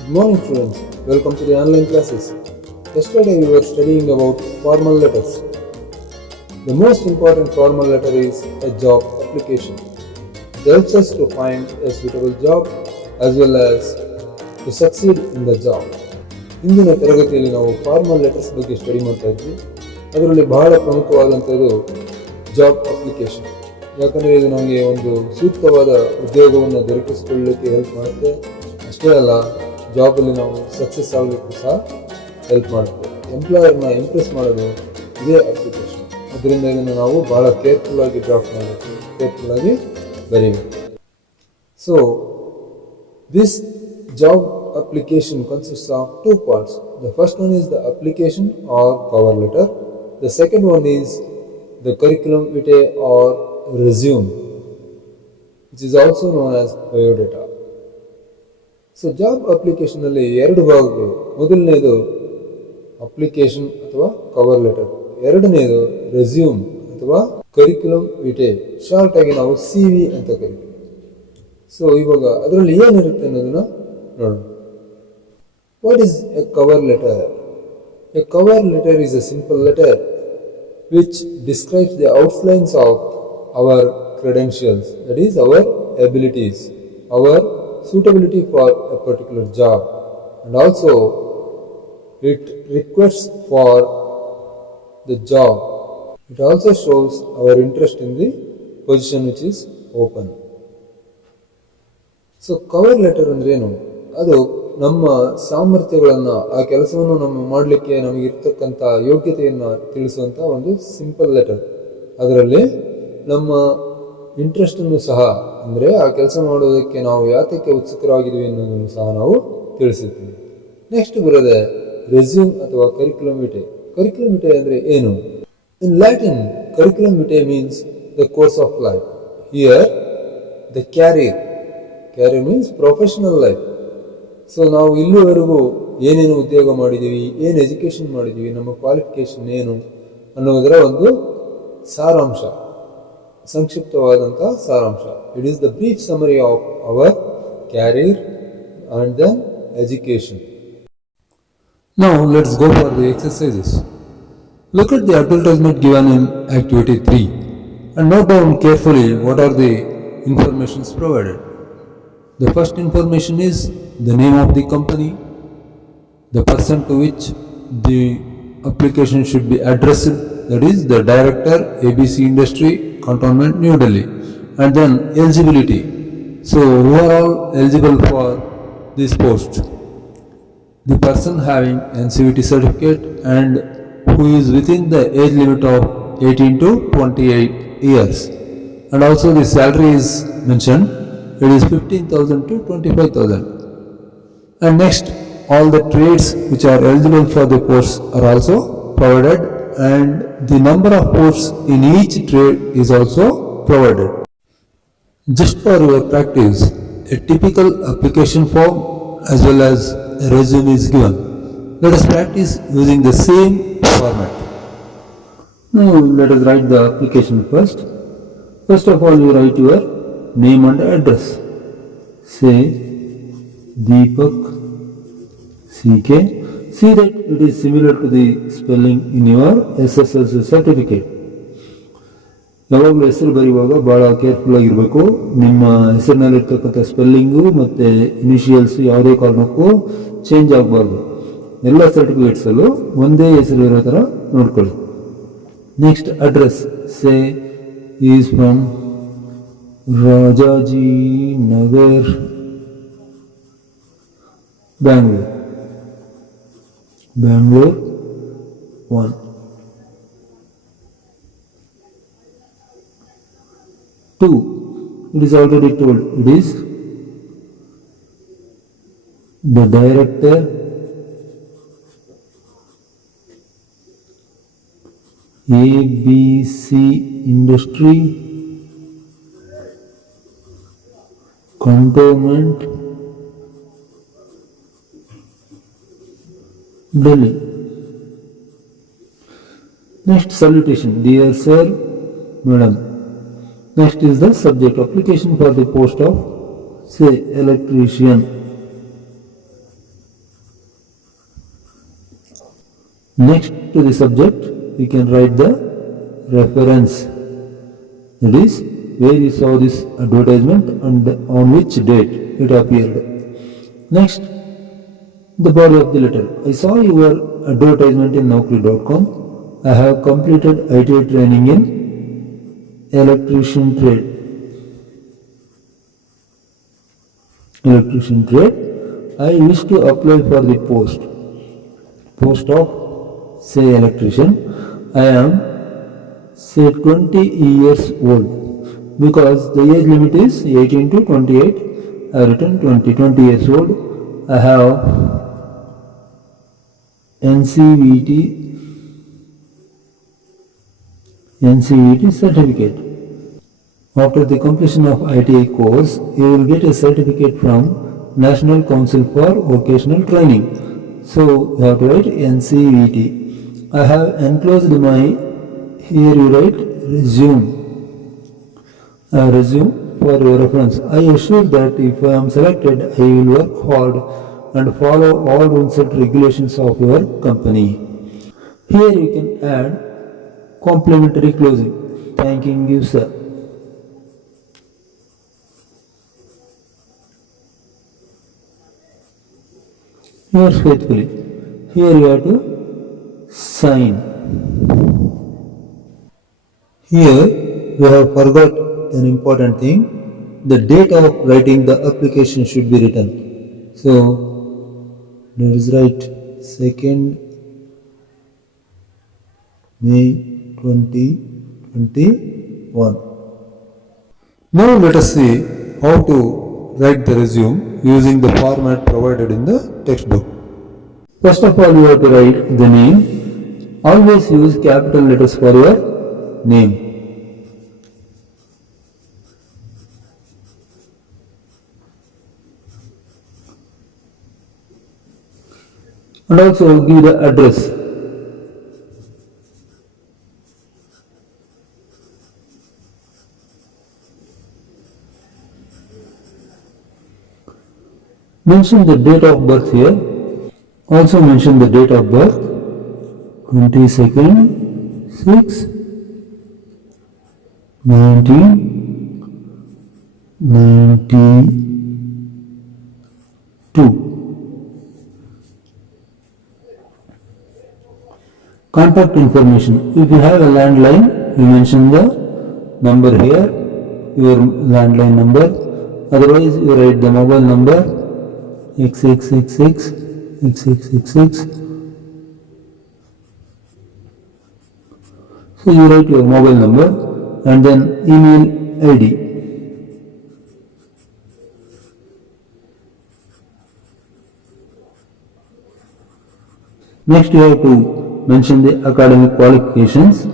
Good morning, students. Welcome to the online classes. Yesterday we were studying about formal letters. The most important formal letter is a job application. It helps us to find a suitable job as well as to succeed in the job. ಇಂದಿನ ತರಗತಿಯಲ್ಲಿ ನಾವು formal letters ಬಗ್ಗೆ study ಮಾಡ್ತಾ ಇದ್ವಿ. ಅದರಲ್ಲಿ ಬಹಳ ಪ್ರಮುಖವಾದಂಥದ್ದು job application. ಯಾಕಂದರೆ ಇದು ನಮಗೆ ಒಂದು ಸೂಕ್ತವಾದ ಉದ್ಯೋಗವನ್ನು ದೊರಕಿಸಿಕೊಳ್ಳಲಿಕ್ಕೆ ಹೆಲ್ಪ್ ಮಾಡುತ್ತೆ. ಅಷ್ಟೇ ಅಲ್ಲ, ಜಾಬಲ್ಲಿ ನಾವು ಸಕ್ಸಸ್ ಆಗಲಿಕ್ಕೂ ಸಹ ಹೆಲ್ಪ್ ಮಾಡುತ್ತೆ. ಎಂಪ್ಲಾಯರ್ನ ಇಂಪ್ರೆಸ್ ಮಾಡೋದು ಇದೇ ಅಪ್ಲಿಕೇಶನ್. ಅದರಿಂದ ಇದನ್ನು ನಾವು ಬಹಳ ಕೇರ್ಫುಲ್ಲಾಗಿ ಡ್ರಾಫ್ಟ್ ಮಾಡಬೇಕು, ಕೇರ್ಫುಲ್ಲಾಗಿ ಬರೀಬೇಕು. So this job application consists of two parts. The first one is the application or cover letter. The second one is the curriculum vitae or resume, which is also known as biodata. So job ಅಪ್ಲಿಕೇಶನಲ್ಲಿ ಎರಡು ಭಾಗಗಳು. ಮೊದಲನೇದು application ಅಥವಾ cover letter, ಎರಡನೇದು resume ಅಥವಾ curriculum ವಿಟೆ, short ಆಗಿ ನಾವು CV ಅಂತ ಕರಿತೀವಿ. ಸೊ ಇವಾಗ ಅದರಲ್ಲಿ ಏನಿರುತ್ತೆ ಅನ್ನೋದನ್ನ ನೋಡೋಣ. What is a cover letter? A cover letter is a simple letter which describes the outlines of our credentials, that is our abilities, our suitability for a particular job, and also it requests for the job. It also shows our interest in the position which is open. So cover letter ಅಂದ್ರೆ ಏನು? ಅದು ನಮ್ಮ ಸಾಮರ್ಥ್ಯಗಳನ್ನು, ಆ ಕೆಲಸವನ್ನು ನಮ್ಮ ಮಾಡಲಿಕ್ಕೆ ನಮಗಿರ್ತಕ್ಕಂಥ ಯೋಗ್ಯತೆಯನ್ನು ತಿಳಿಸುವಂಥ ಒಂದು ಸಿಂಪಲ್ ಲೆಟರ್. ಅದರಲ್ಲಿ ನಮ್ಮ ಇಂಟ್ರೆಸ್ಟನ್ನು ಸಹ, ಅಂದರೆ ಆ ಕೆಲಸ ಮಾಡೋದಕ್ಕೆ ನಾವು ಯಾತಕ್ಕೆ ಉತ್ಸುಕರಾಗಿದ್ದೀವಿ ಅನ್ನೋದನ್ನು ಸಹ ನಾವು ತಿಳಿಸುತ್ತೀವಿ. ನೆಕ್ಸ್ಟ್ ಬರೋದೆ ರೆಸ್ಯೂಮ್ ಅಥವಾ ಕರಿಕ್ಯುಲಮ್ ವಿಟೆ. ಕರಿಕ್ಯುಲಮ್ ವಿಟೆ ಅಂದರೆ ಏನು? In Latin curriculum vitae means the course of life. Here the career means professional life. So ನಾವು ಇಲ್ಲಿವರೆಗೂ ಏನೇನು ಉದ್ಯೋಗ ಮಾಡಿದ್ದೀವಿ, ಏನು ಎಜುಕೇಷನ್ ಮಾಡಿದ್ದೀವಿ, ನಮ್ಮ ಕ್ವಾಲಿಫಿಕೇಷನ್ ಏನು ಅನ್ನೋದರ ಒಂದು ಸಾರಾಂಶ, ಸಂಕ್ಷಿಪ್ತವಾದಂಥ ಸಾರಾಂಶ. It is the brief summary of our career and then education. Now let's go for the exercises. Look at the advertisement given in activity 3 and note down carefully what are the informations provided. The first information is the name of the company, the person to which the application should be addressed, that is the director, ABC Industry, Cantonment, New Delhi, and then eligibility. So who are all eligible for this post? The person having NCVT certificate and who is within the age limit of 18 to 28 years. And also the salary is mentioned. It is 15,000 to 25,000. And next, all the trades which are eligible for the posts are also provided, and the number of posts in each trade is also provided. Just for your practice, a typical application form as well as a resume is given. Let us practice using the same format. Now let us write the application first. First of all, you write your name and address. Say Deepak CK. See that it is similar to the spelling in your SSLC certificate. ಯಾವಾಗಲೂ ಹೆಸರು ಬರೆಯುವಾಗ ಭಾಳ careful ಆಗಿರಬೇಕು. ನಿಮ್ಮ ಹೆಸರಿನಲ್ಲಿರ್ತಕ್ಕಂಥ spelling ಮತ್ತು initials ಯಾವುದೇ ಕಾರಣಕ್ಕೂ change ಆಗಬಾರ್ದು. ಎಲ್ಲ ಸರ್ಟಿಫಿಕೇಟ್ಸಲ್ಲೂ ಒಂದೇ ಹೆಸರು ಇರೋ ಥರ ನೋಡ್ಕೊಳ್ಳಿ. Next address. Say is from Rajaji Nagar, Bangalore 1. Two, it is already told, it is the director, ABC Industry, Cantonment, Delhi. Next, salutation. Dear Sir, Madam. Next is the subject. Application for the post of, say, electrician. Next to the subject, we can write the reference. That is, where you saw this advertisement and on which date it appeared. Next, the body of the letter. I saw your advertisement in Naukri.com. I have completed ITI training in electrician trade. I wish to apply for the post of, say, electrician. I am, say, 20 years old. Because the age limit is 18 to 28, I have written 20 years old. I have NCVT certificate. After the completion of ITI course, you will get a certificate from National Council for Vocational Training. So you have to write NCVT. I have enclosed my, here you write resume. Resume for your reference. I assure that if I am selected, I will work hard and follow all rules and regulations of your company. Here you can add complimentary closing. Thanking you, sir. Yours faithfully. Here you have to sign. Here we have forgot an important thing. The date of writing the application should be written. So let us write 2nd May 2021. Now let us see how to write the resume using the format provided in the textbook. First of all, you have to write the name. Always use capital letters for your name. And also give the address. Mention the date of birth here. Also mention the date of birth, 22nd 6 1992. Contact information. If you have a landline, you mention the number here, your landline number. Otherwise, you write the mobile number XX66. So you write your mobile number and then email ID. Next you have to mention the academic qualifications.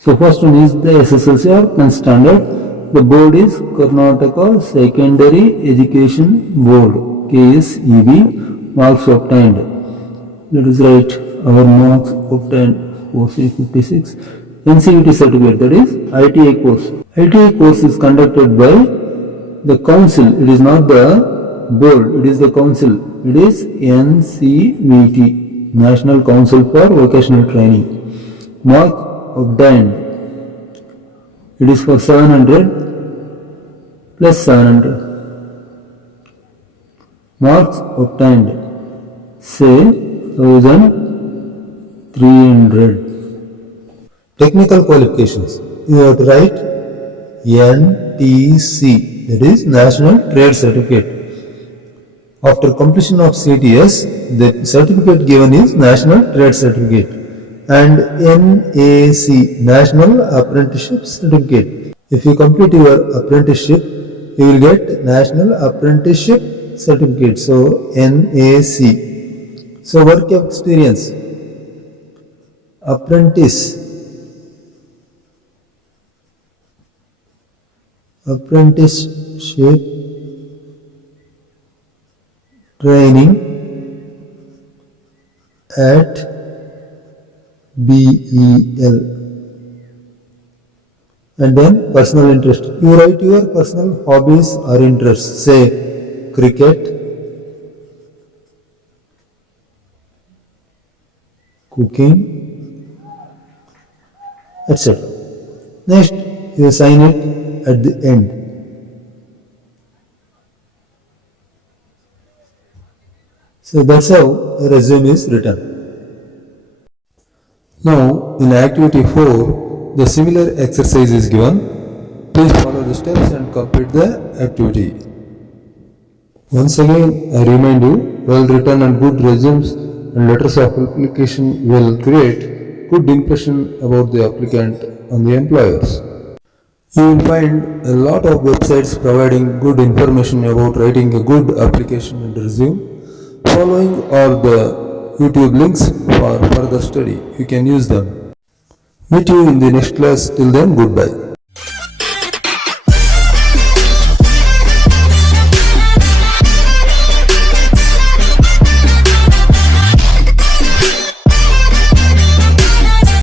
So first one is the SSLC or 10th standard. The board is Karnataka Secondary Education Board, KSEB. Marks obtained. Let us write our marks obtained 456. NCVT certificate, that is ITI course. ITI course is conducted by the council. It is not the board, it is the council. It is NCVT, National Council for Vocational Training. Mark obtained. It is for 700 plus 700. Marks obtained, say 1300. Technical qualifications. You have to write NTC, that is National Trade Certificate. After completion of CTS, the certificate given is National Trade Certificate, and NAC, National Apprenticeship Certificate. If you complete your apprenticeship, you will get National Apprenticeship Certificate, so NAC. So work experience, apprenticeship training at BEL. And then personal interest. You write your personal hobbies or interests. Say cricket, cooking, etc. Next, you sign it at the end. So that's how a resume is written. Now, in activity 4, the similar exercise is given. Please follow the steps and complete the activity. Once again, I remind you, well-written and good resumes and letters of application will create good impression about the applicant and the employers. You will find a lot of websites providing good information about writing a good application and resume. Following all the YouTube links for further study. You can use them. Meet you in the next class. Till then, goodbye.